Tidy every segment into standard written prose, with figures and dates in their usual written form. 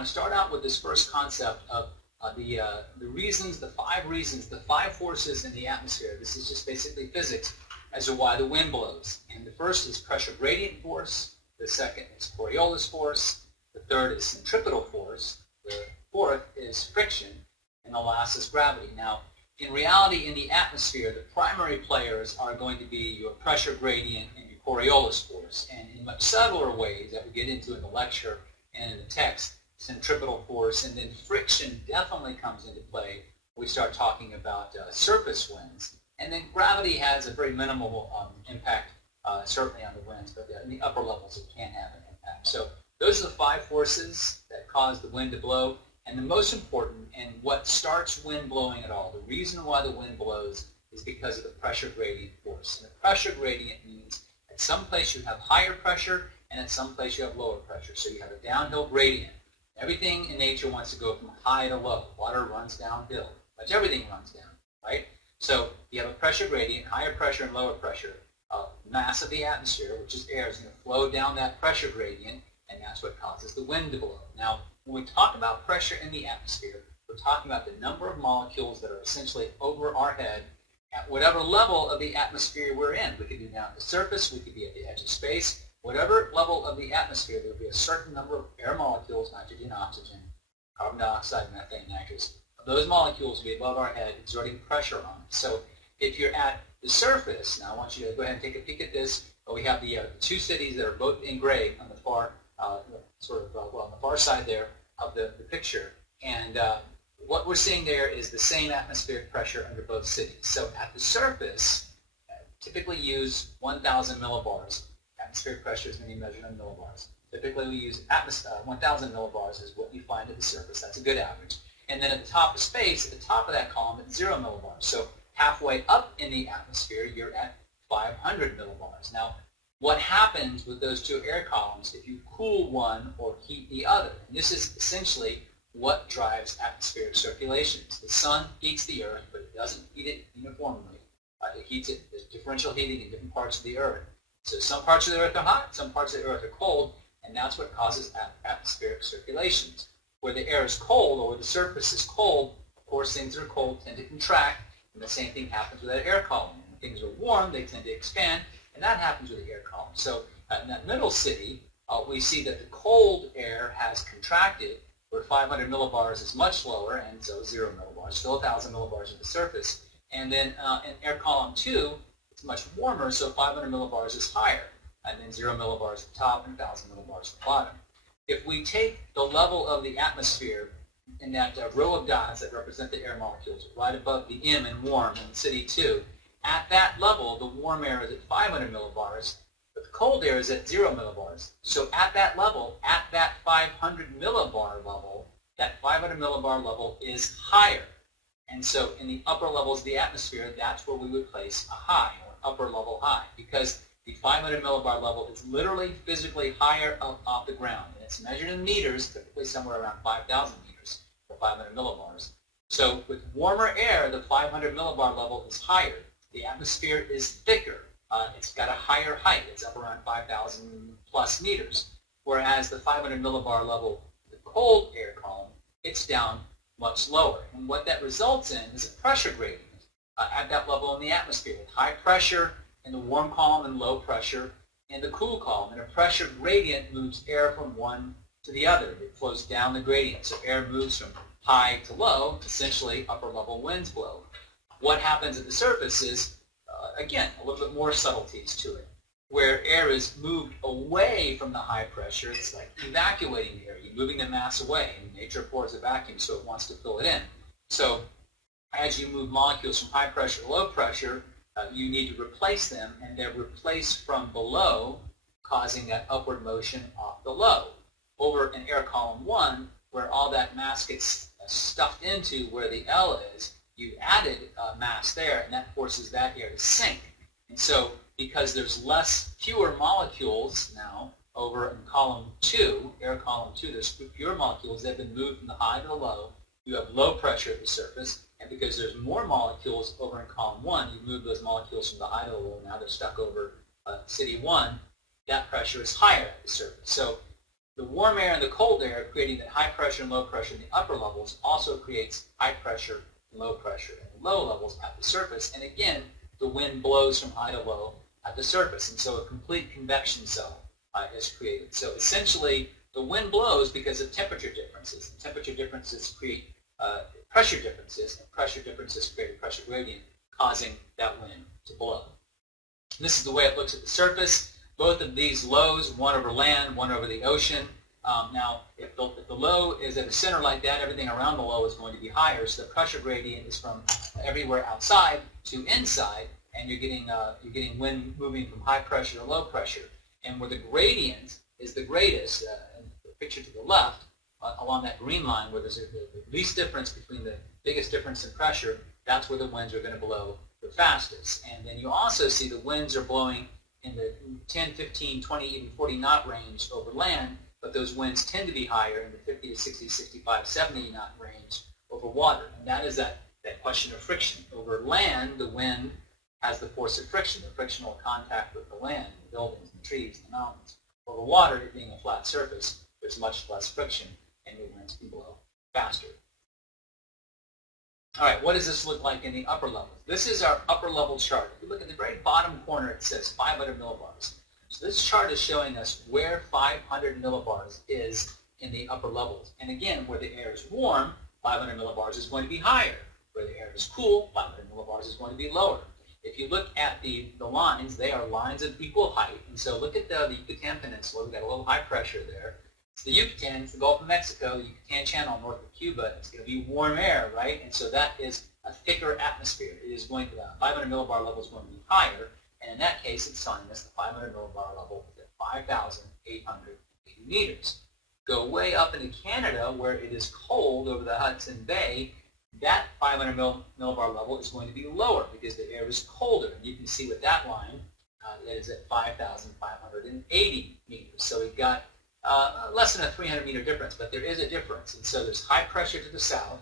want to start out with this first concept of the reasons, the five forces in the atmosphere. This is just basically physics as to why the wind blows. And the first is pressure gradient force. The second is Coriolis force. The third is centripetal force. The fourth is friction. And the last is gravity. Now, in reality, in the atmosphere, the primary players are going to be your pressure gradient and your Coriolis force. And in much subtler ways that we get into in the lecture and in the text, centripetal force, and then friction definitely comes into play. We start talking about surface winds. And then gravity has a very minimal impact, certainly on the winds, but in the upper levels it can have an impact. So those are the five forces that cause the wind to blow. And the most important, and what starts wind blowing at all, the reason why the wind blows is because of the pressure gradient force. And the pressure gradient means at some place you have higher pressure, and at some place you have lower pressure. So you have a downhill gradient. Everything in nature wants to go from high to low. Water runs downhill. Much everything runs down, right? So you have a pressure gradient, higher pressure and lower pressure. Mass of the atmosphere, which is air, is going to flow down that pressure gradient, and that's what causes the wind to blow. Now, when we talk about pressure in the atmosphere, we're talking about the number of molecules that are essentially over our head at whatever level of the atmosphere we're in. We could be down at the surface, we could be at the edge of space. Whatever level of the atmosphere, there will be a certain number of air molecules, nitrogen, oxygen, carbon dioxide, methane, nitrous. Those molecules will be above our head, exerting pressure on it. So if you're at the surface, now I want you to go ahead and take a peek at this. We have the two cities that are both in gray on the far, on the far side there of the picture. And what we're seeing there is the same atmospheric pressure under both cities. So at the surface, typically use 1,000 millibars. Atmospheric pressure is going to be measured in millibars. Typically we use 1,000 millibars is what you find at the surface. That's a good average. And then at the top of space, at the top of that column, it's 0 millibars. So halfway up in the atmosphere, you're at 500 millibars. Now, what happens with those two air columns if you cool one or heat the other? And this is essentially what drives atmospheric circulations. The sun heats the earth, but it doesn't heat it uniformly. It heats it, there's differential heating in different parts of the earth. So some parts of the earth are hot, some parts of the earth are cold, and that's what causes atmospheric circulations. Where the air is cold or where the surface is cold, of course things that are cold tend to contract, and the same thing happens with that air column. When things are warm, they tend to expand, and that happens with the air column. So in that middle city, we see that the cold air has contracted, where 500 millibars is much lower, and so 0 millibars, still 1,000 millibars at the surface. And then in air column 2, it's much warmer, so 500 millibars is higher, and then 0 millibars at the top and 1,000 millibars at the bottom. If we take the level of the atmosphere in that row of dots that represent the air molecules right above the M in warm in city 2, at that level, the warm air is at 500 millibars, but the cold air is at 0 millibars. So at that level, at that 500 millibar level, that 500 millibar level is higher. And so in the upper levels of the atmosphere, that's where we would place a high, or upper level high, because the 500 millibar level is literally physically higher up off the ground. And it's measured in meters, typically somewhere around 5,000 meters for 500 millibars. So with warmer air, the 500 millibar level is higher. The atmosphere is thicker. It's got a higher height. It's up around 5,000 plus meters. Whereas the 500 millibar level, the cold air column, it's down much lower. And what that results in is a pressure gradient at that level in the atmosphere, with high pressure in the warm column and low pressure in the cool column. And a pressure gradient moves air from one to the other. It flows down the gradient. So air moves from high to low, essentially upper level winds blow. What happens at the surface is, again, a little bit more subtleties to it. Where air is moved away from the high pressure, it's like evacuating the air. You're moving the mass away, and nature pours a vacuum, so it wants to fill it in. So as you move molecules from high pressure to low pressure, you need to replace them, and they're replaced from below, causing that upward motion off the low. Over in air column 1, where all that mass gets stuffed into where the L is, you added mass there, and that forces that air to sink. And so because there's fewer molecules now over in column 2, air column 2, there's fewer molecules that have been moved from the high to the low. You have low pressure at the surface, and because there's more molecules over in column 1, you move those molecules from the high to the low. Now they're stuck over city 1. That pressure is higher at the surface. So The warm air and the cold air creating that high pressure and low pressure in the upper levels also creates high pressure and low pressure in the low levels at the surface. And again, the wind blows from high to low at the surface. And so a complete convection zone is created. So essentially, the wind blows because of temperature differences. And temperature differences create pressure differences, and pressure differences create a pressure gradient, causing that wind to blow. And this is the way it looks at the surface. Both of these lows, one over land, one over the ocean. Now, if the low is at a center like that, everything around the low is going to be higher. So the pressure gradient is from everywhere outside to inside, and you're getting wind moving from high pressure to low pressure. And where the gradient is the greatest, in the picture to the left, along that green line where there's the least difference between the biggest difference in pressure, that's where the winds are going to blow the fastest. And then you also see the winds are blowing in the 10, 15, 20, even 40 knot range over land, but those winds tend to be higher in the 50 to 60, 65, 70 knot range over water. And that is that question of friction. Over land, the wind has the force of friction, the frictional contact with the land, the buildings, the trees, the mountains. Over water, it being a flat surface, there's much less friction, and your winds can blow faster. All right, what does this look like in the upper levels? This is our upper level chart. If you look at the very bottom corner, it says 500 millibars. So this chart is showing us where 500 millibars is in the upper levels. And again, where the air is warm, 500 millibars is going to be higher. Where the air is cool, 500 millibars is going to be lower. If you look at the lines, they are lines of equal height. And so look at the Yucatan Peninsula. We've got a little high pressure there. It's the Yucatan, it's the Gulf of Mexico, the Yucatan Channel north of Cuba. It's going to be warm air, right? And so that is a thicker atmosphere. It is going to, 500 millibar level is going to be higher. And in that case, it's telling us the 500 millibar level is at 5,880 meters. Go way up into Canada, where it is cold over the Hudson Bay, that 500 millibar level is going to be lower because the air is colder. And you can see with that line, that is at 5,580 meters. So we've got less than a 300 meter difference, but there is a difference. And so there's high pressure to the south,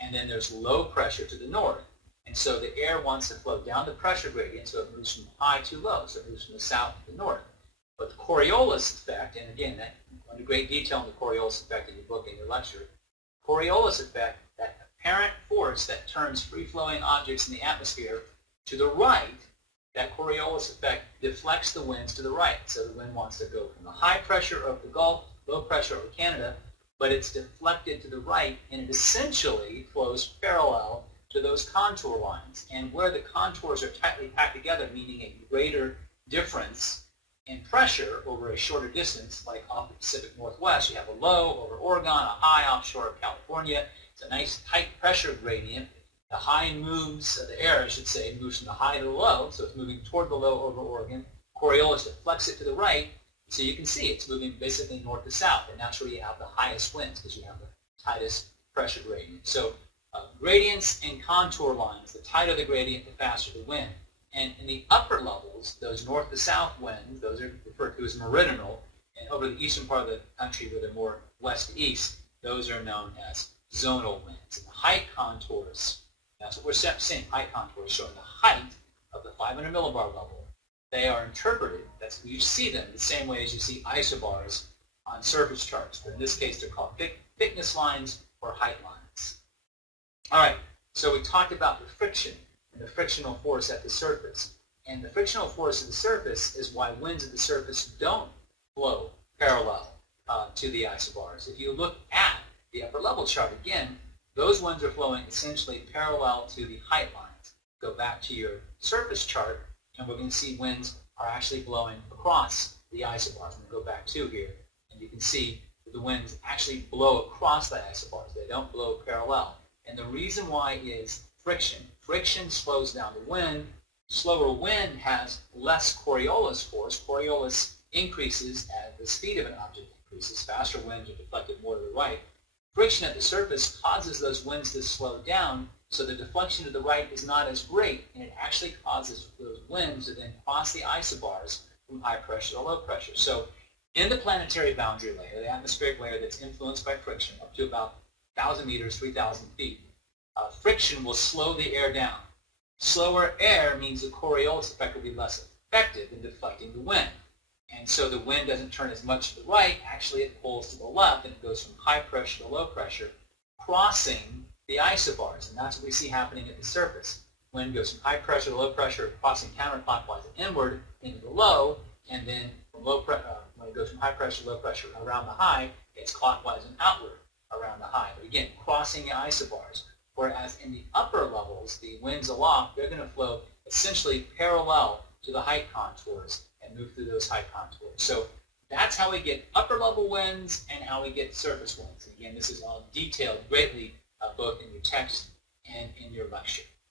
and then there's low pressure to the north. And so the air wants to flow down the pressure gradient, so it moves from high to low, so it moves from the south to the north. But the Coriolis effect, and again, that go into great detail on the Coriolis effect in your book and your lecture. Coriolis effect, that apparent force that turns free-flowing objects in the atmosphere to the right, that Coriolis effect deflects the winds to the right. So the wind wants to go from the high pressure of the Gulf, low pressure over Canada, but it's deflected to the right, and it essentially flows parallel to those contour lines. And where the contours are tightly packed together, meaning a greater difference in pressure over a shorter distance, like off the Pacific Northwest, you have a low over Oregon, a high offshore of California. It's a nice tight pressure gradient. The high moves, the air I should say, moves from the high to the low, so it's moving toward the low over Oregon. Coriolis deflects it to the right, so you can see it's moving basically north to south, and that's where you have the highest winds, because you have the tightest pressure gradient. So gradients and contour lines, the tighter the gradient, the faster the wind. And in the upper levels, those north to south winds, those are referred to as meridional, and over the eastern part of the country where they're more west to east, those are known as zonal winds. And the height contours, that's what we're seeing, height contours showing the height of the 500 millibar level. They are interpreted, that's you see them the same way as you see isobars on surface charts, but in this case they're called thickness lines or height lines. All right, so we talked about the friction and the frictional force at the surface. And the frictional force at the surface is why winds at the surface don't flow parallel to the isobars. If you look at the upper level chart again, those winds are flowing essentially parallel to the height lines. Go back to your surface chart, and we're going to see winds are actually blowing across the isobars. I'm going to go back to here, and you can see that the winds actually blow across the isobars. They don't blow parallel. And the reason why is friction. Friction slows down the wind. Slower wind has less Coriolis force. Coriolis increases as the speed of an object increases. Faster winds are deflected more to the right. Friction at the surface causes those winds to slow down, so the deflection to the right is not as great, and it actually causes those winds to then cross the isobars from high pressure to low pressure. So in the planetary boundary layer, the atmospheric layer that's influenced by friction, up to about 1,000 meters, 3,000 feet, friction will slow the air down. Slower air means the Coriolis effect will be less effective in deflecting the wind. And so the wind doesn't turn as much to the right. Actually, it pulls to the left, and it goes from high pressure to low pressure, crossing the isobars. And that's what we see happening at the surface. Wind goes from high pressure to low pressure, crossing counterclockwise and inward into the low, and then from when it goes from high pressure to low pressure around the high, it's clockwise and outward around the high. But again, crossing the isobars. Whereas in the upper levels, the winds aloft, they're going to flow essentially parallel to the height contours and move through those height contours. So that's how we get upper level winds and how we get surface winds. And again, this is all detailed greatly both in your text and in your lecture.